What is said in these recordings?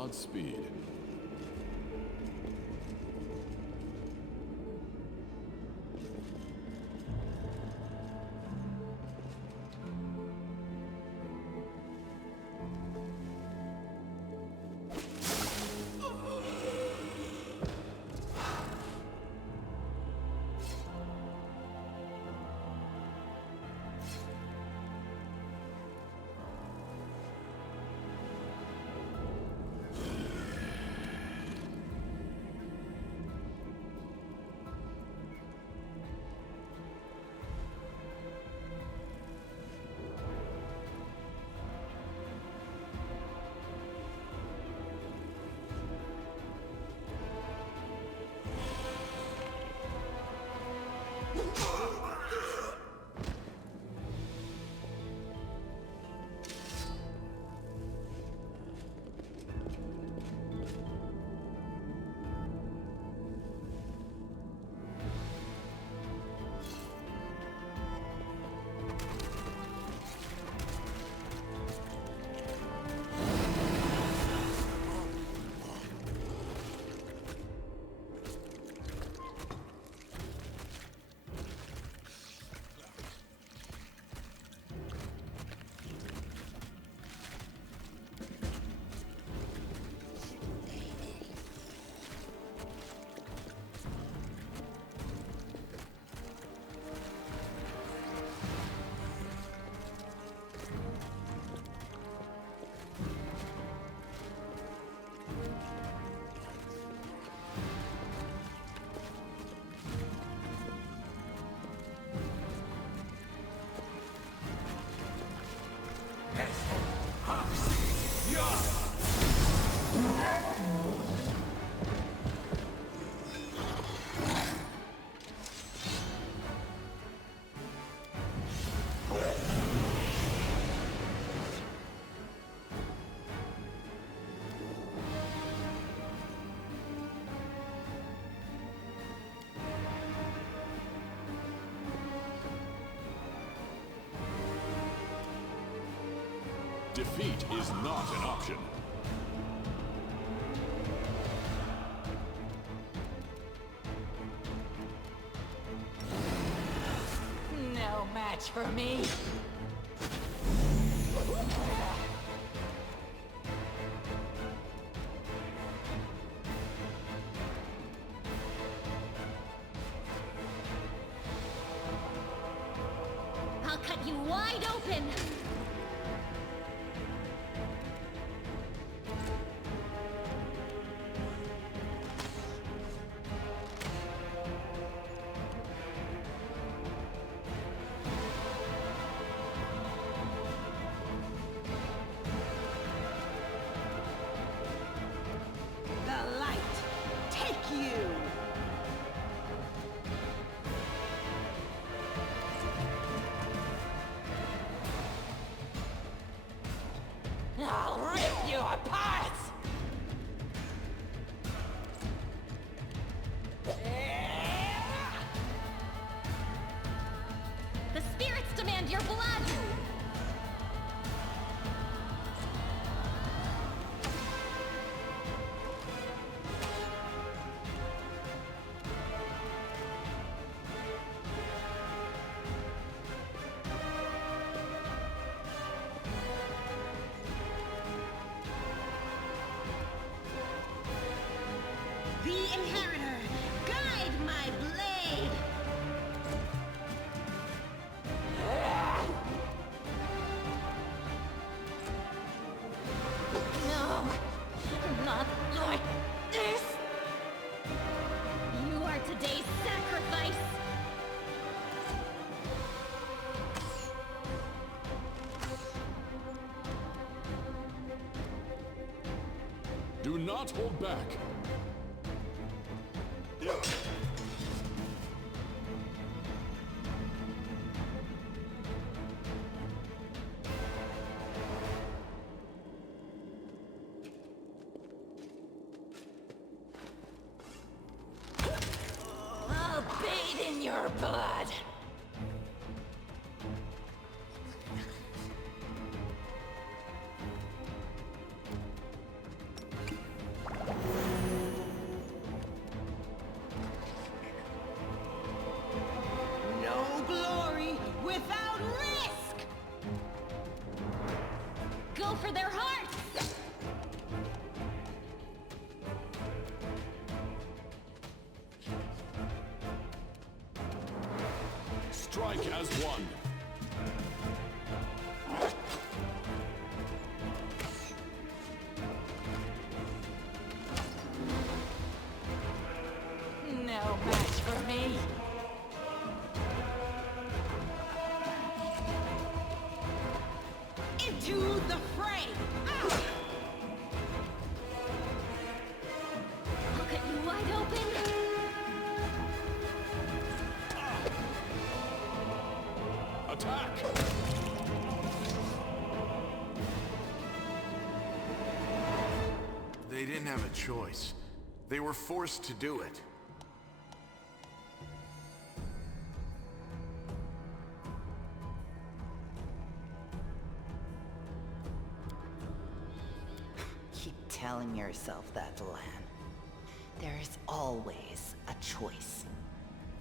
Godspeed. Defeat is not an option. No match for me. I'll cut you wide open. I'll rip you apart! The spirits demand your blood! The Inheritor, guide my blade! No, not like this! You are today's sacrifice! Do not hold back. I'll bathe in your blood! without risk! Go for their hearts! Strike as one. No match for me. Into the fray! I'll cut you wide open! Attack! They didn't have a choice. They were forced to do it. Keep telling yourself that, Lan. There is always a choice.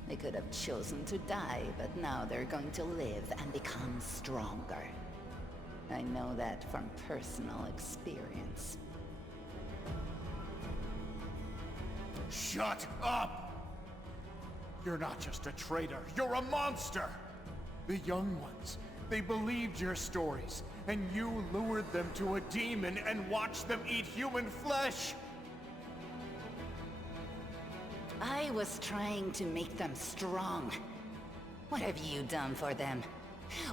They could have chosen to die, but now they're going to live and become stronger. I know that from personal experience. Shut up! You're not just a traitor, you're a monster! The young ones, they believed your stories, and you lured them to a demon and watched them eat human flesh! I was trying to make them strong. What have you done for them?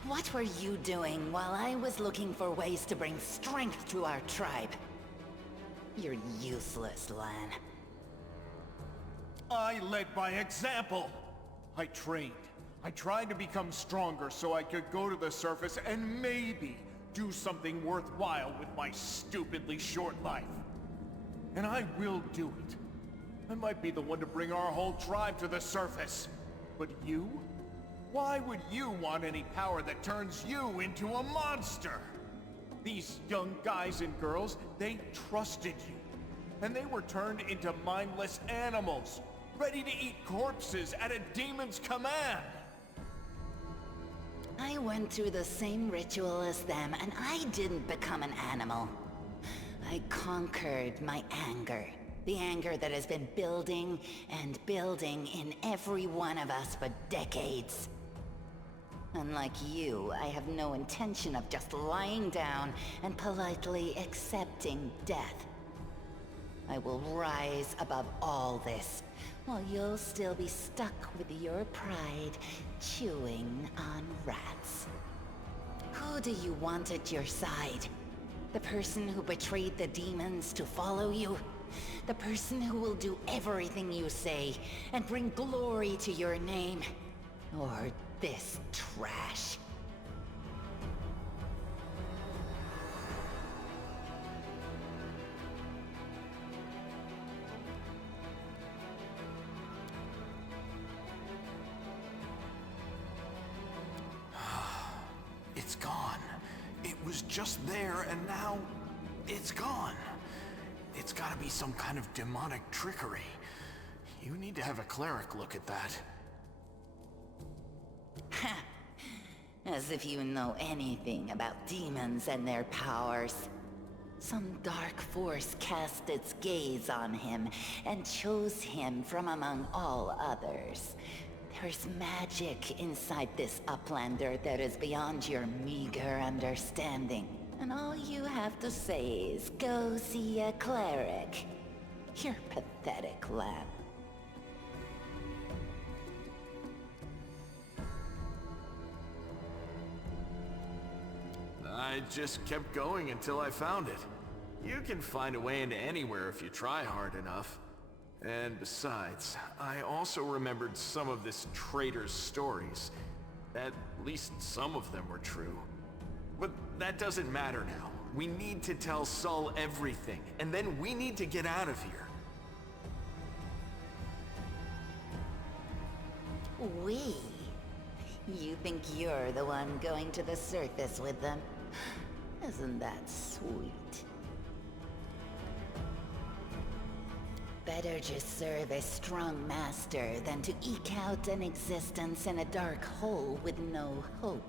What were you doing while I was looking for ways to bring strength to our tribe? You're useless, Lan. I led by example! I trained. I tried to become stronger so I could go to the surface and maybe do something worthwhile with my stupidly short life. And I will do it. I might be the one to bring our whole tribe to the surface. But you? Why would you want any power that turns you into a monster? These young guys and girls, they trusted you. And they were turned into mindless animals, ready to eat corpses at a demon's command. I went through the same ritual as them, and I didn't become an animal. I conquered my anger. The anger that has been building and building in every one of us for decades. Unlike you, I have no intention of just lying down and politely accepting death. I will rise above all this, while you'll still be stuck with your pride, chewing on rats. Who do you want at your side? The person who betrayed the demons to follow you? The person who will do everything you say and bring glory to your name? Or this trash? It's gone. It was just there, and now it's gone. It's gotta be some kind of demonic trickery. You need to have a cleric look at that. Ha! As if you know anything about demons and their powers. Some dark force cast its gaze on him and chose him from among all others. There's magic inside this uplander that is beyond your meager understanding. And all you have to say is, go see a cleric. You're pathetic, Lan. I just kept going until I found it. You can find a way into anywhere if you try hard enough. And besides, I also remembered some of this traitor's stories. At least some of them were true. But that doesn't matter now. We need to tell Sol everything, and then we need to get out of here. We? You think you're the one going to the surface with them? Isn't that sweet? better just serve a strong master than to eke out an existence in a dark hole with no hope.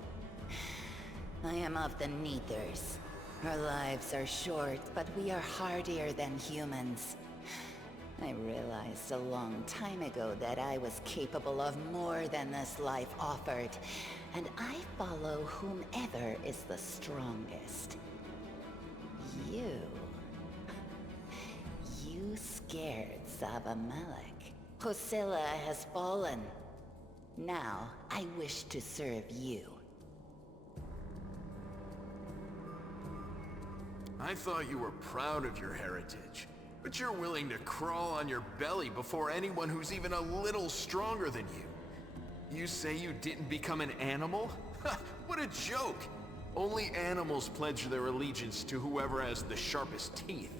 I am of the Neethers. Our lives are short, but we are hardier than humans. I realized a long time ago that I was capable of more than this life offered, and I follow whomever is the strongest. You. You scared Zabamelech. Hosilla has fallen. Now, I wish to serve you. I thought you were proud of your heritage, but you're willing to crawl on your belly before anyone who's even a little stronger than you. You say you didn't become an animal? Ha! What a joke! Only animals pledge their allegiance to whoever has the sharpest teeth.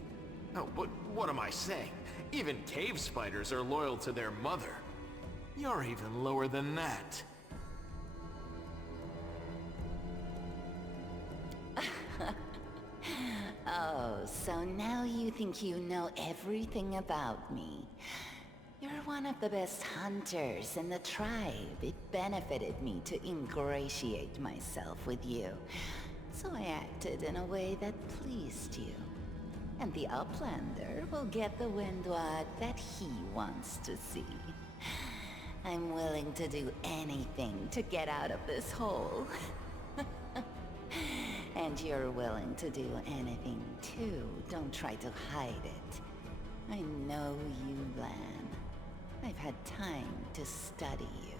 Oh, but what am I saying? Even cave spiders are loyal to their mother. You're even lower than that. Oh, so now you think you know everything about me. You're one of the best hunters in the tribe. It benefited me to ingratiate myself with you. So I acted in a way that pleased you. And the Uplander will get the windwag that he wants to see. I'm willing to do anything to get out of this hole. And you're willing to do anything too. Don't try to hide it. I know you, Lan. I've had time to study you.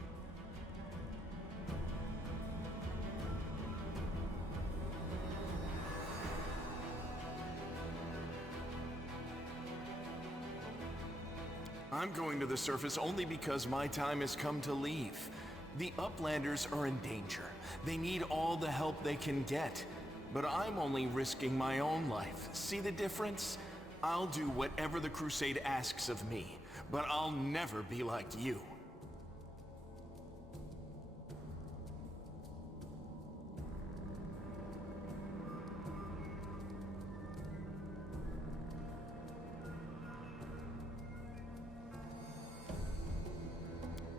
I'm going to the surface only because my time has come to leave. The Uplanders are in danger. They need all the help they can get. But I'm only risking my own life. See the difference? I'll do whatever the Crusade asks of me, but I'll never be like you.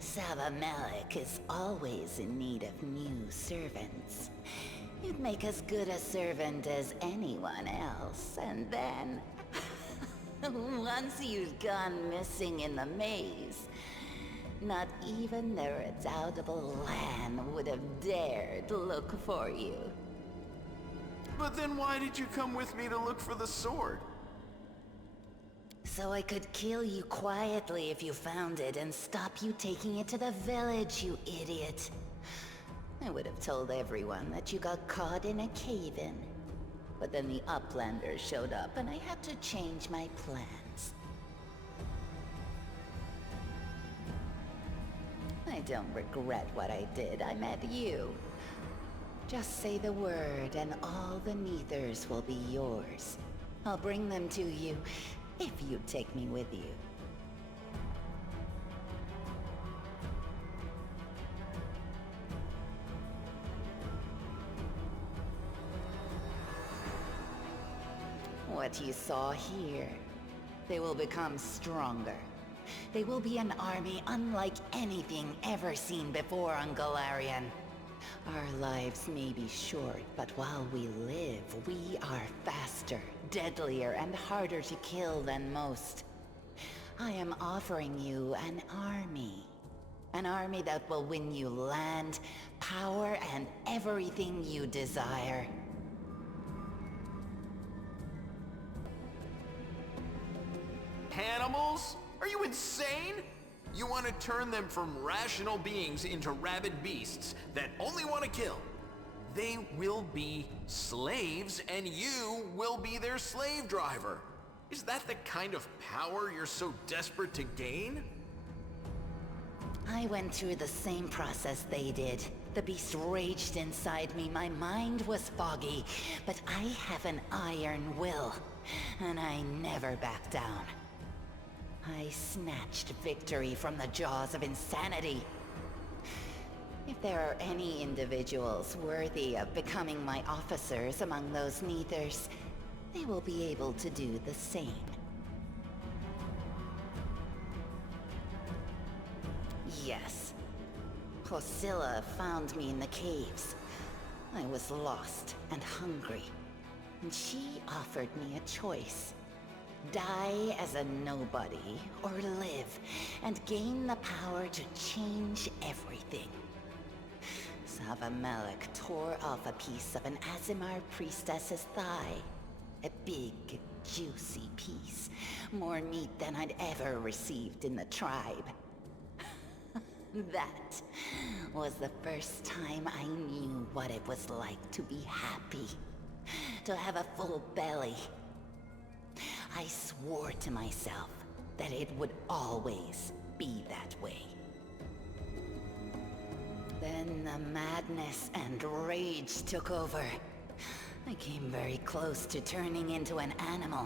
Zabamelech is always in need of new servants. You'd make as good a servant as anyone else, and then... once you'd gone missing in the maze, not even the redoubtable Lan would have dared look for you. But then why did you come with me to look for the sword? So I could kill you quietly if you found it and stop you taking it to the village, you idiot. I would have told everyone that you got caught in a cave-in. But then the Uplanders showed up and I had to change my plans. I don't regret what I did. I met you. Just say the word and all the Neethers will be yours. I'll bring them to you if you take me with you. What you saw here, they will become stronger. They will be an army unlike anything ever seen before on Golarion. Our lives may be short, but while we live, we are faster, deadlier, and harder to kill than most. I am offering you an army. An army that will win you land, power, and everything you desire. Animals? Are you insane? You want to turn them from rational beings into rabid beasts that only want to kill. They will be slaves, and you will be their slave driver. Is that the kind of power you're so desperate to gain? I went through the same process they did. The beast raged inside me, my mind was foggy, but I have an iron will, and I never back down. I snatched victory from the jaws of insanity. If there are any individuals worthy of becoming my officers among those Neethers, they will be able to do the same. Hosilla found me in the caves. I was lost and hungry, and she offered me a choice. Die as a nobody, or live and gain the power to change everything. Savamelek tore off a piece of an Azimar priestess's thigh. A big, juicy piece. More meat than I'd ever received in the tribe. That was the first time I knew what it was like to be happy. To have a full belly. I swore to myself that it would always be that way. Then the madness and rage took over. I came very close to turning into an animal,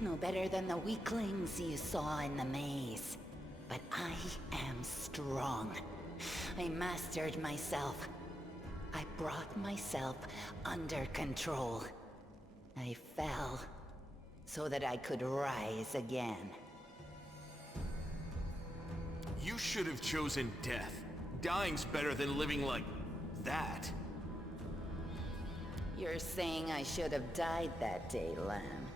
no better than the weaklings you saw in the maze. But I am strong. I mastered myself. I brought myself under control. I fell so that I could rise again. You should have chosen death. Dying's better than living like that. You're saying I should have died that day, Lamb.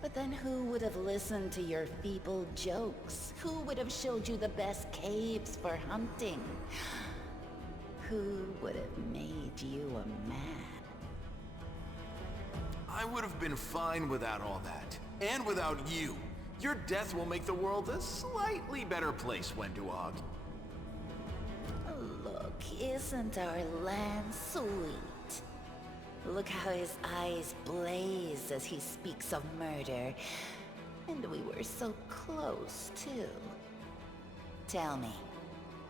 But then who would have listened to your feeble jokes? Who would have showed you the best caves for hunting? Who would have made you a man? I would have been fine without all that. And without you. Your death will make the world a slightly better place, Wenduog. Look, isn't our land sweet? Look how his eyes blaze as he speaks of murder. And we were so close, too. Tell me,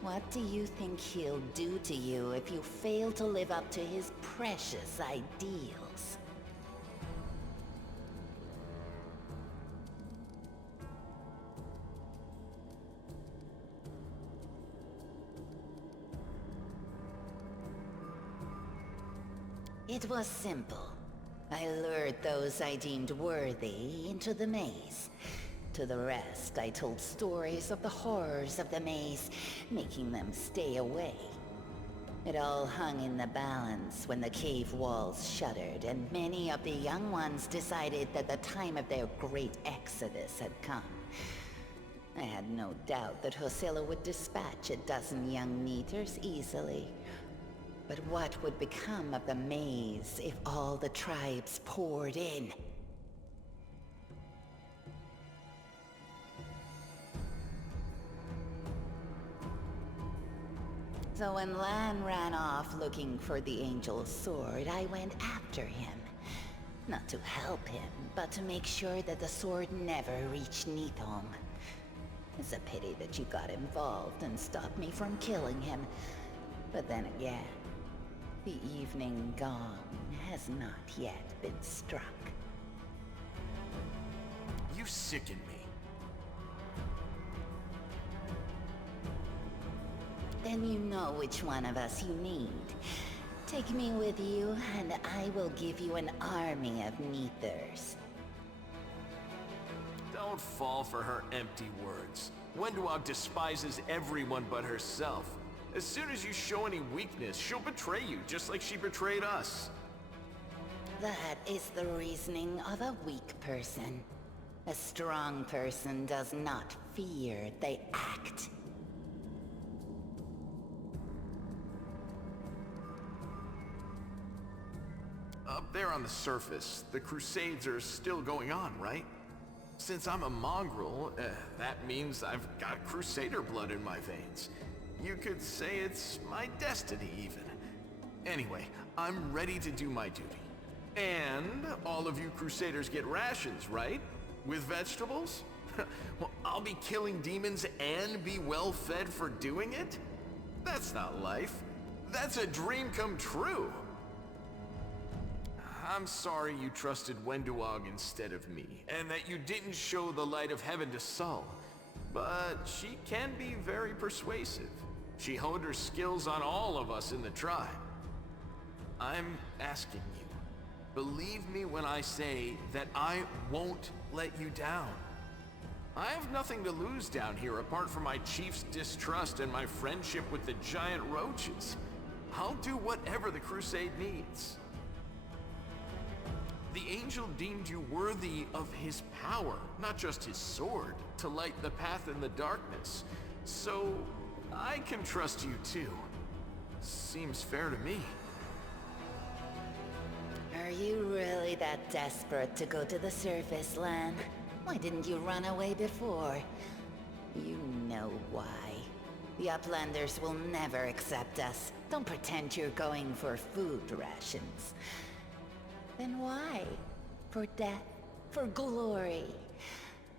what do you think he'll do to you if you fail to live up to his precious ideals? It was simple. I lured those I deemed worthy into the maze. To the rest, I told stories of the horrors of the maze, making them stay away. It all hung in the balance when the cave walls shuddered, and many of the young ones decided that the time of their great exodus had come. I had no doubt that Hosilla would dispatch a dozen young neaters easily. But what would become of the maze if all the tribes poured in? So when Lan ran off looking for the angel's sword, I went after him. Not to help him, but to make sure that the sword never reached Nithom. It's a pity that you got involved and stopped me from killing him. But then again, the evening gong has not yet been struck. You sicken me. Then you know which one of us you need. Take me with you, and I will give you an army of Neethers. Don't fall for her empty words. Wenduog despises everyone but herself. As soon as you show any weakness, she'll betray you, just like she betrayed us. That is the reasoning of a weak person. A strong person does not fear, they act. Up there on the surface, the Crusades are still going on, right? Since I'm a mongrel, that means I've got Crusader blood in my veins. You could say it's my destiny, even. Anyway, I'm ready to do my duty. And all of you Crusaders get rations, right? With vegetables? Well, I'll be killing demons and be well fed for doing it? That's not life. That's a dream come true. I'm sorry you trusted Wenduog instead of me, and that you didn't show the light of heaven to Sol. But she can be very persuasive. She honed her skills on all of us in the tribe. I'm asking you, believe me when I say that I won't let you down. I have nothing to lose down here apart from my chief's distrust and my friendship with the giant roaches. I'll do whatever the crusade needs. The angel deemed you worthy of his power, not just his sword, to light the path in the darkness. So, I can trust you too. Seems fair to me. Are you really that desperate to go to the surface, Lan? Why didn't you run away before? You know why. The Uplanders will never accept us. Don't pretend you're going for food rations. Then why? For death? For glory?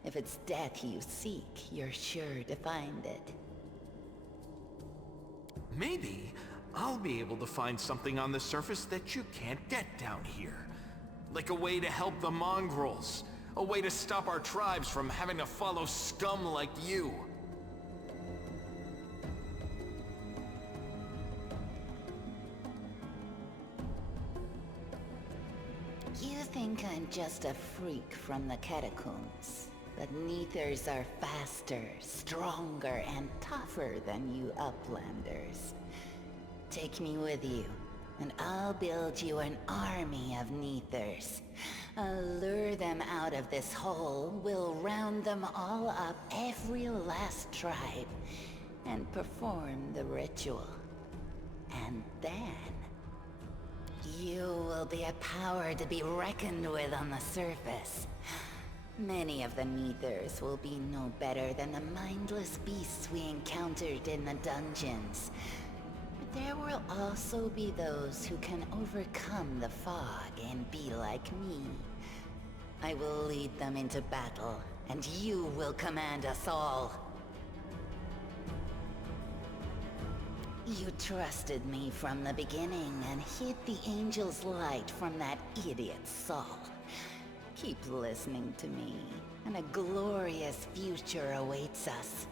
If it's death you seek, you're sure to find it. Maybe I'll be able to find something on the surface that you can't get down here. Like a way to help the mongrels. A way to stop our tribes from having to follow scum like you. You think I'm just a freak from the catacombs. But Neithers are faster, stronger, and tougher than you Uplanders. Take me with you, and I'll build you an army of Neithers. I'll lure them out of this hole, we'll round them all up, every last tribe, and perform the ritual. And then you will be a power to be reckoned with on the surface. Many of the Neithers will be no better than the mindless beasts we encountered in the dungeons. But there will also be those who can overcome the fog and be like me. I will lead them into battle, and you will command us all. You trusted me from the beginning and hid the angel's light from that idiot Saul. Keep listening to me, and a glorious future awaits us.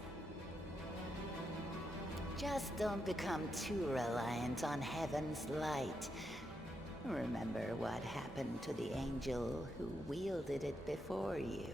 Just don't become too reliant on heaven's light. Remember what happened to the angel who wielded it before you.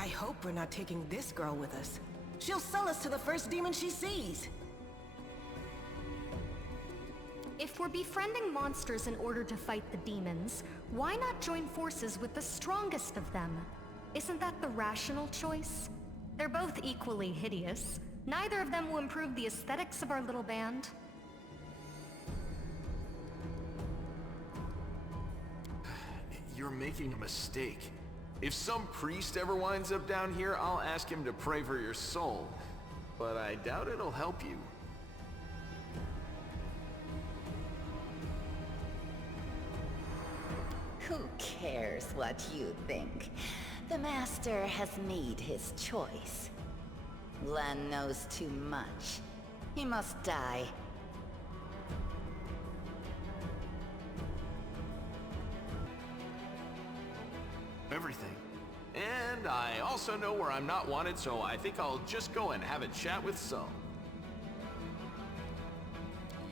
I hope we're not taking this girl with us. She'll sell us to the first demon she sees. If we're befriending monsters in order to fight the demons, why not join forces with the strongest of them? Isn't that the rational choice? They're both equally hideous. Neither of them will improve the aesthetics of our little band. You're making a mistake. If some priest ever winds up down here, I'll ask him to pray for your soul. But I doubt it'll help you. Who cares what you think? The Master has made his choice. Lan knows too much. He must die. Everything. And I also know where I'm not wanted, so I think I'll just go and have a chat with some.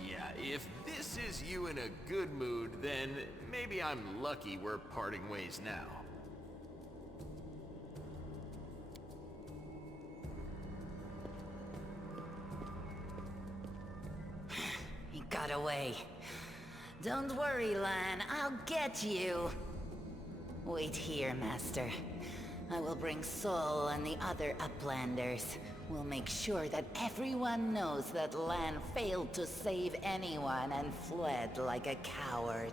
Yeah, if this is you in a good mood, then maybe I'm lucky we're parting ways now. He got away. Don't worry, Lan, I'll get you. Wait here, Master. I will bring Sol and the other Uplanders. We'll make sure that everyone knows that Lan failed to save anyone and fled like a coward.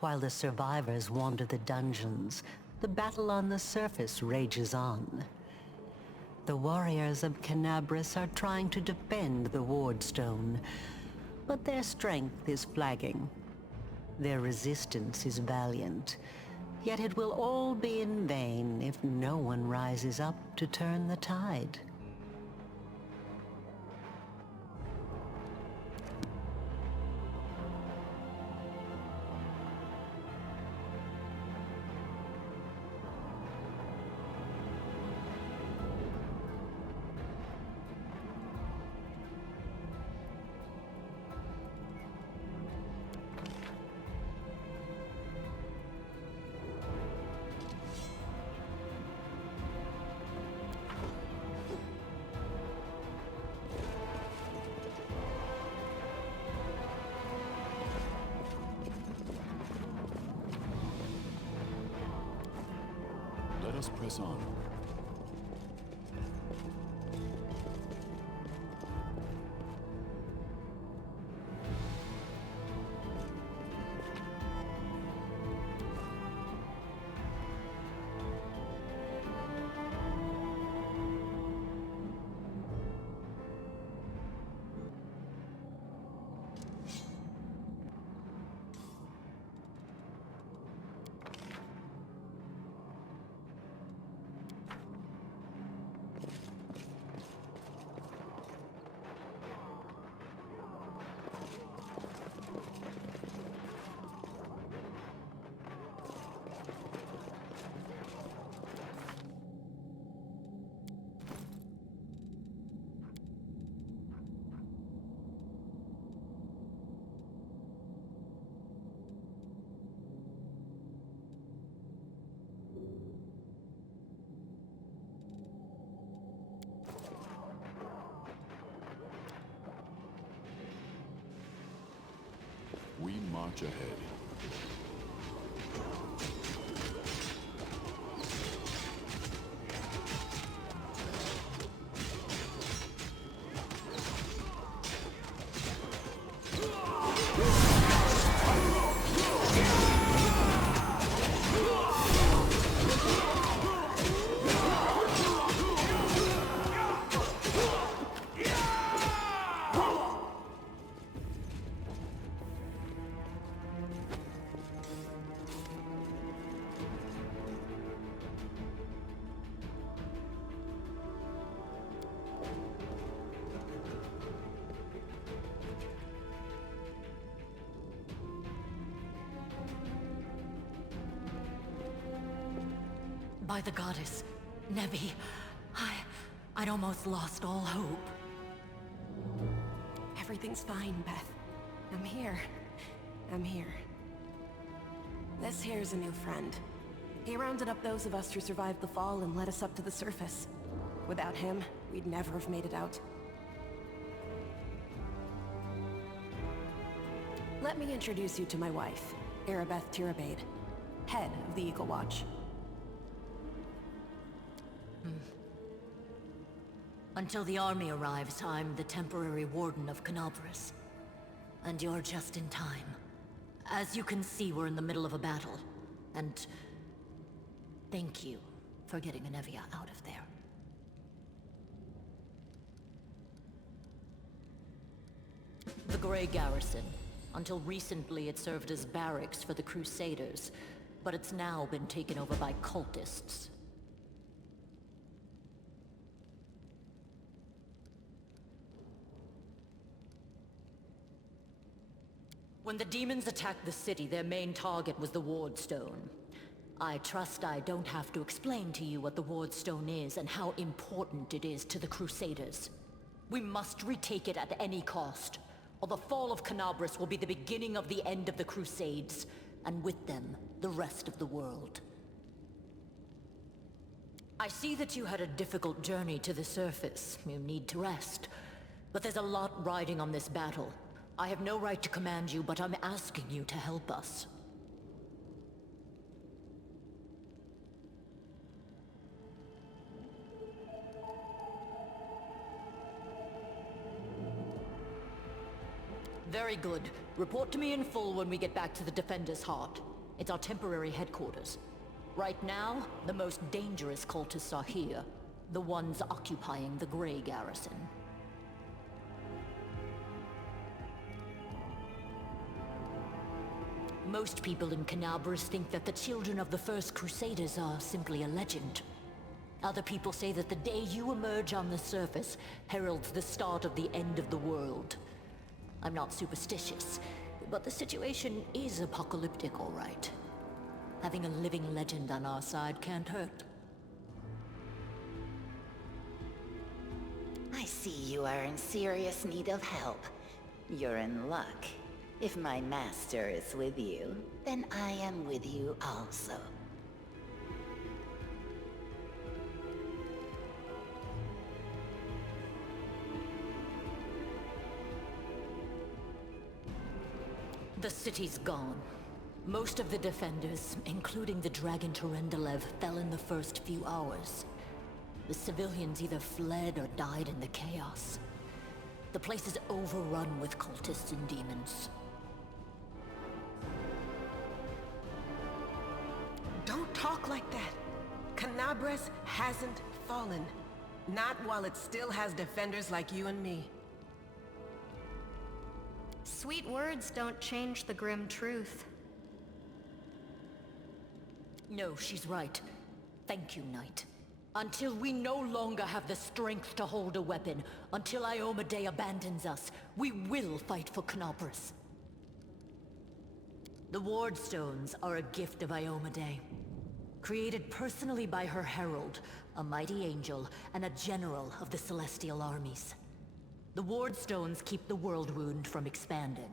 While the survivors wander the dungeons, the battle on the surface rages on. The warriors of Canabras are trying to defend the Wardstone, but their strength is flagging. Their resistance is valiant, yet it will all be in vain if no one rises up to turn the tide. Let us press on. We march ahead. By the goddess, Nevi, I'd almost lost all hope. Everything's fine, Beth. I'm here. I'm here. This here's a new friend. He rounded up those of us who survived the fall and led us up to the surface. Without him, we'd never have made it out. Let me introduce you to my wife, Arabeth Tirabade, head of the Eagle Watch. Until the army arrives, I'm the temporary warden of Canabras. And you're just in time. As you can see, we're in the middle of a battle. And thank you for getting Anevia out of there. The Grey Garrison. Until recently, it served as barracks for the Crusaders, but it's now been taken over by cultists. When the demons attacked the city, their main target was the Wardstone. I trust I don't have to explain to you what the Wardstone is and how important it is to the Crusaders. We must retake it at any cost, or the fall of Canabras will be the beginning of the end of the Crusades, and with them, the rest of the world. I see that you had a difficult journey to the surface. You need to rest. But there's a lot riding on this battle. I have no right to command you, but I'm asking you to help us. Very good. Report to me in full when we get back to the Defender's Heart. It's our temporary headquarters. Right now, the most dangerous cultists are here. The ones occupying the Grey Garrison. Most people in Canabras think that the children of the First Crusaders are simply a legend. Other people say that the day you emerge on the surface heralds the start of the end of the world. I'm not superstitious, but the situation is apocalyptic, all right. Having a living legend on our side can't hurt. I see you are in serious need of help. You're in luck. If my master is with you, then I am with you also. The city's gone. Most of the defenders, including the Dragon Terendelev, fell in the first few hours. The civilians either fled or died in the chaos. The place is overrun with cultists and demons. Don't talk like that. Canabras hasn't fallen. Not while it still has defenders like you and me. Sweet words don't change the grim truth. No, she's right. Thank you, Knight. Until we no longer have the strength to hold a weapon, until Iomedae abandons us, we will fight for Canabras. The Wardstones are a gift of Iomedae. Created personally by her herald, a mighty angel, and a general of the Celestial armies. The Wardstones keep the world wound from expanding.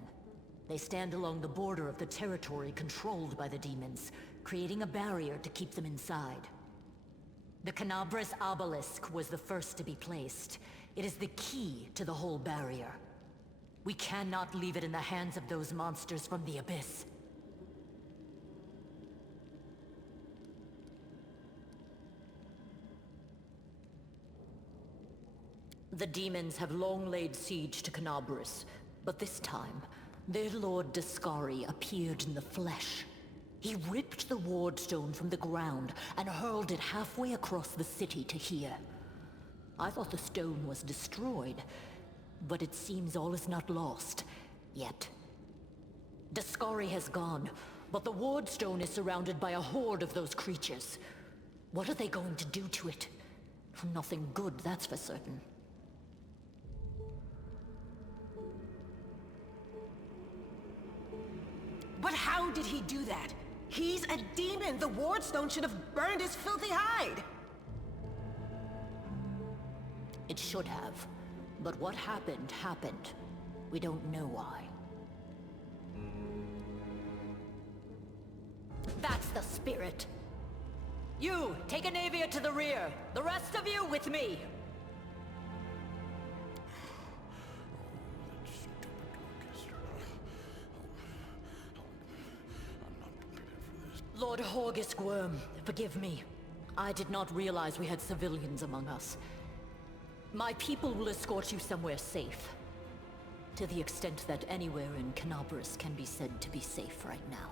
They stand along the border of the territory controlled by the demons, creating a barrier to keep them inside. The Canabras obelisk was the first to be placed. It is the key to the whole barrier. We cannot leave it in the hands of those monsters from the abyss. The demons have long laid siege to Canabras, but this time, their lord Dascari appeared in the flesh. He ripped the Wardstone from the ground and hurled it halfway across the city to here. I thought the stone was destroyed, but it seems all is not lost, yet. Dascari has gone, but the Wardstone is surrounded by a horde of those creatures. What are they going to do to it? Nothing good, that's for certain. But how did he do that? He's a demon! The wardstone should have burned his filthy hide! It should have. But what happened, happened. We don't know why. That's the spirit! You, take Anavia to the rear. The rest of you with me. Lord Horgus Worm, forgive me. I did not realize we had civilians among us. My people will escort you somewhere safe. To the extent that anywhere in Canabras can be said to be safe right now.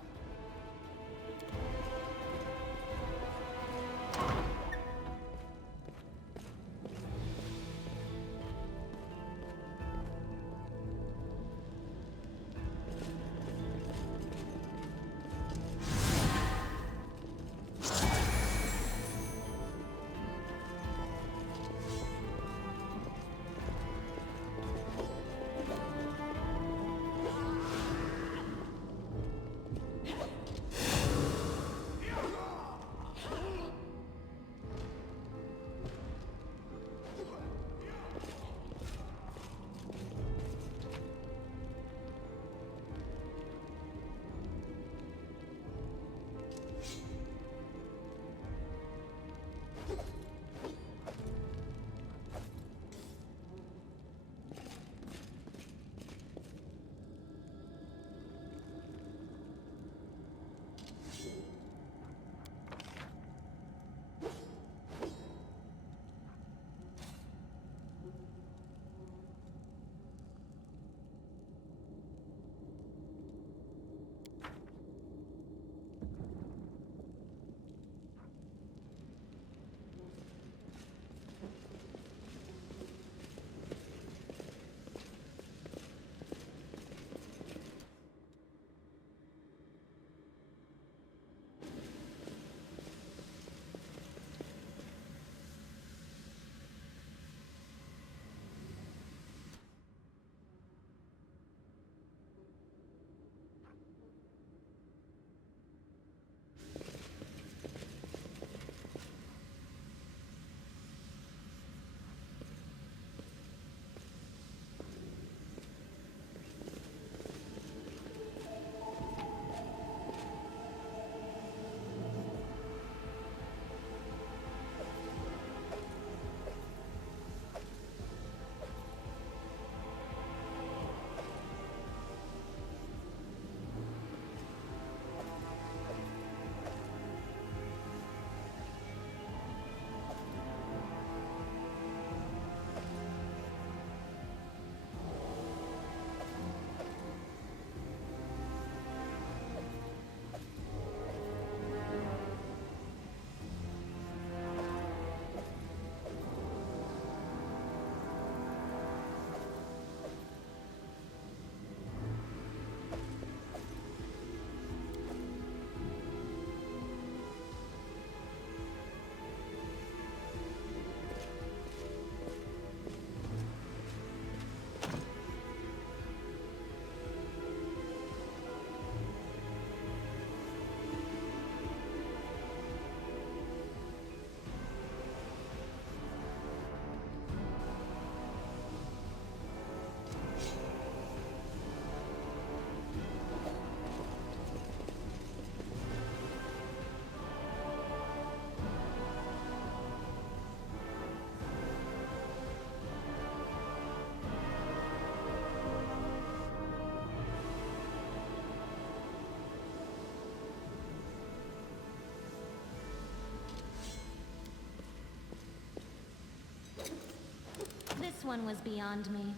This one was beyond me.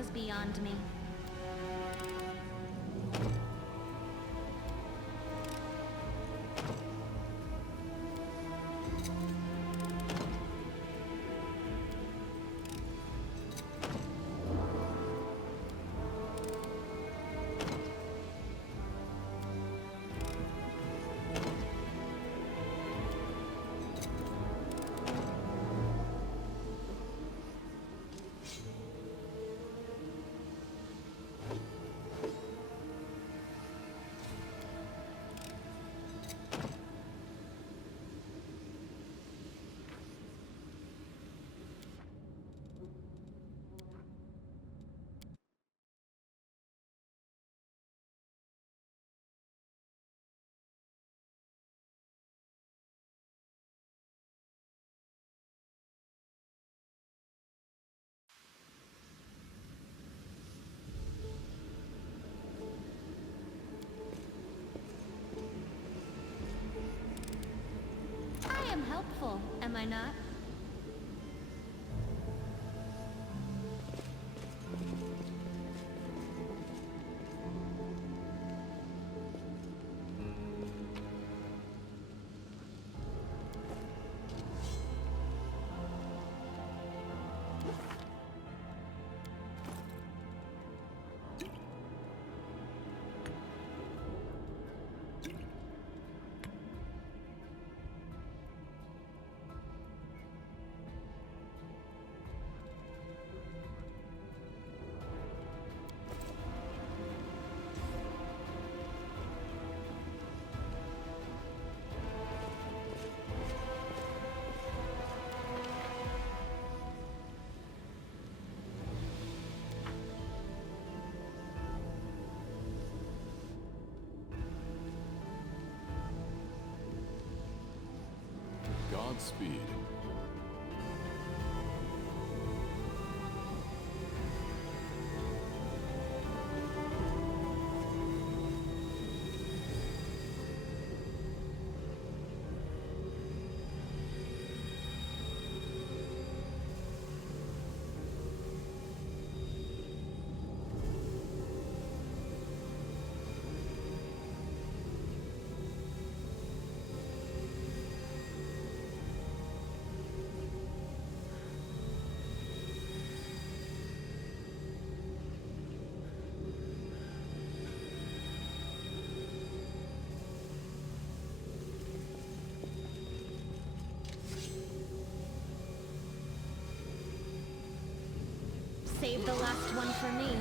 was beyond me. I am helpful, am I not? Godspeed. Save the last one for me.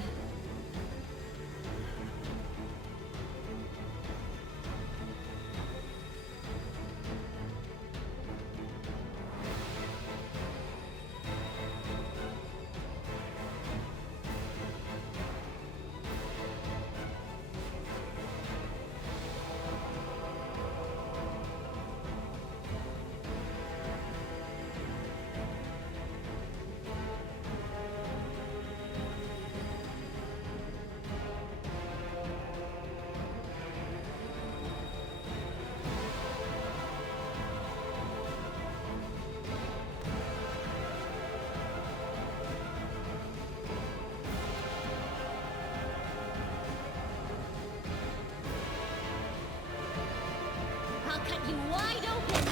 I'll cut you wide open!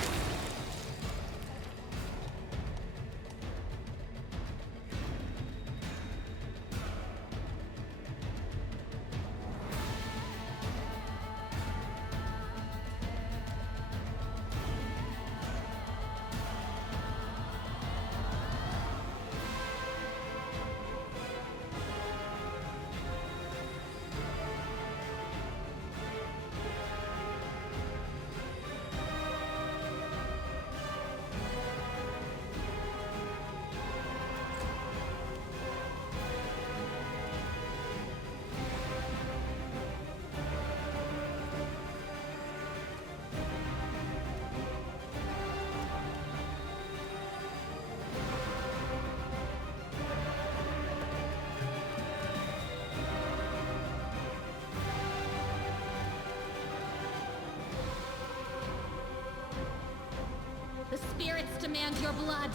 The spirits demand your blood!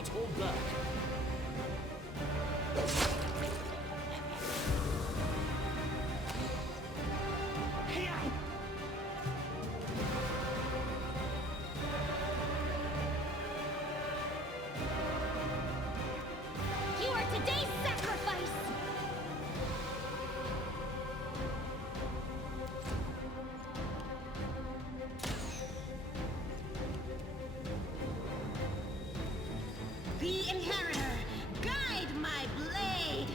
not hold back. You are today's sacrifice! The Inheritor, guide my blade!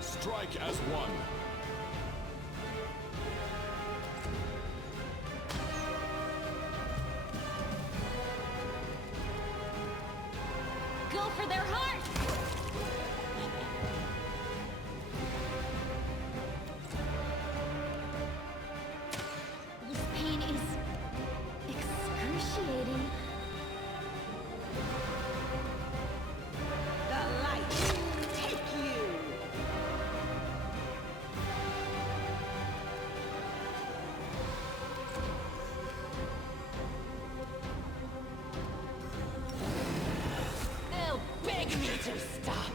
Strike as one. Go for their hearts! This pain is excruciating. The light take you! They'll beg me to stop.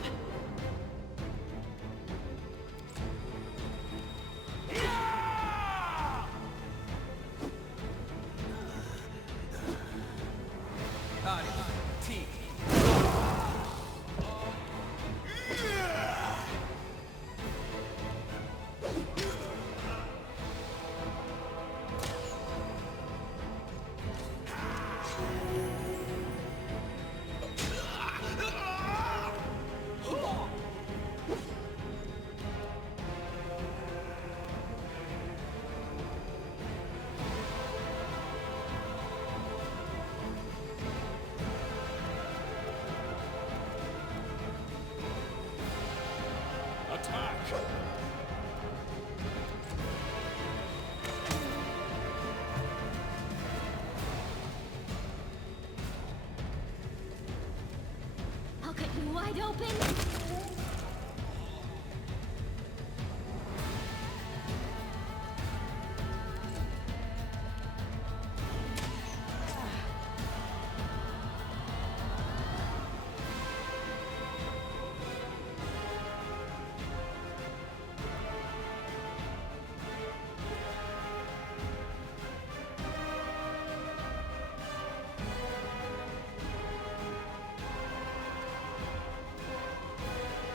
Attack! I'll cut you wide open.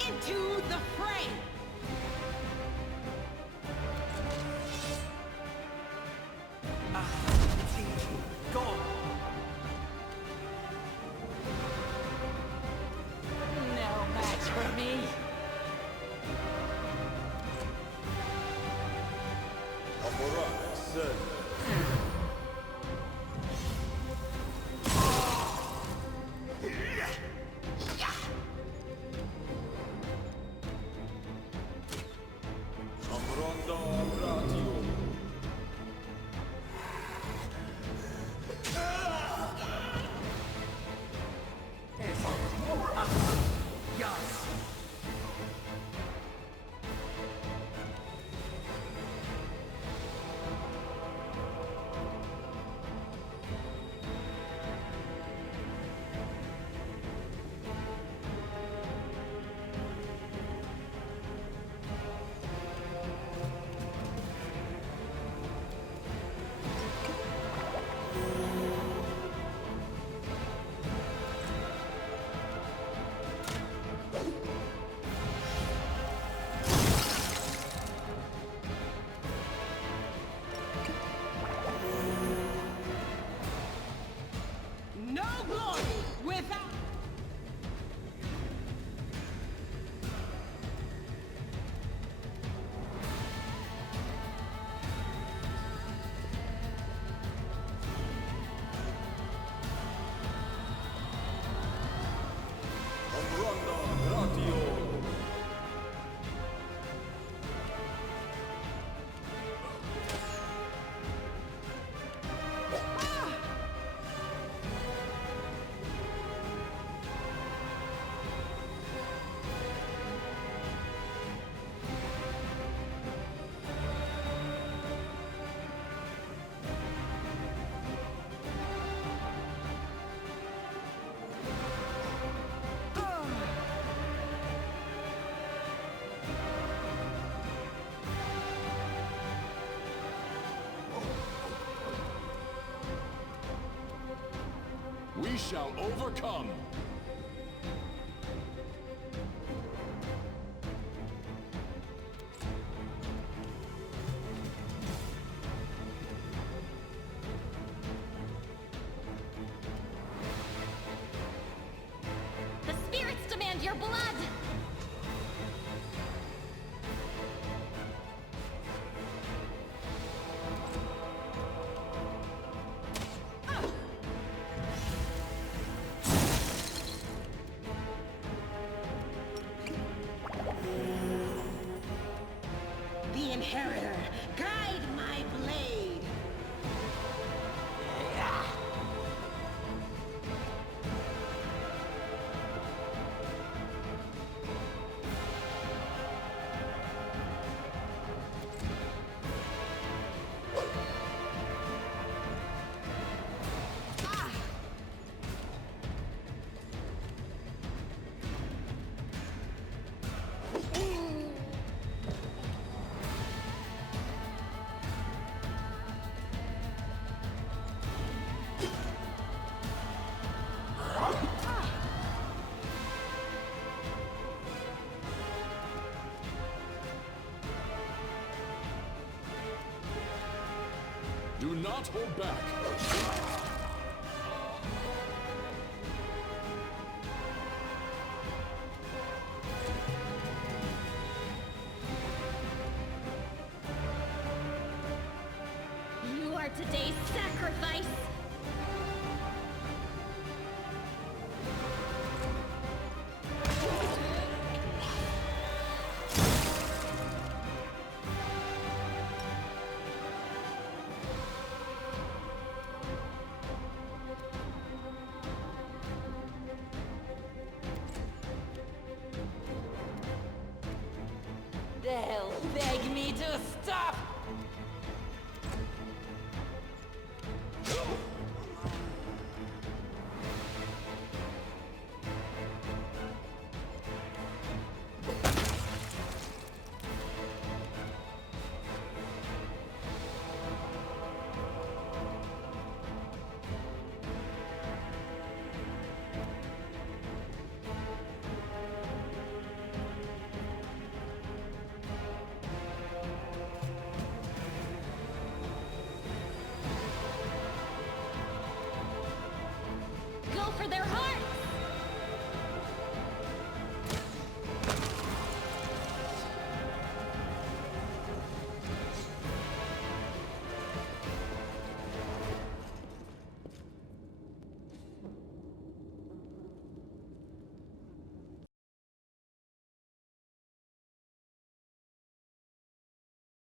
Into the fray! Go! No match for me. We shall overcome. The spirits demand your blood! The Inheritor, guide my blade! Do not hold back. You are today's sacrifice! They'll beg me to stop!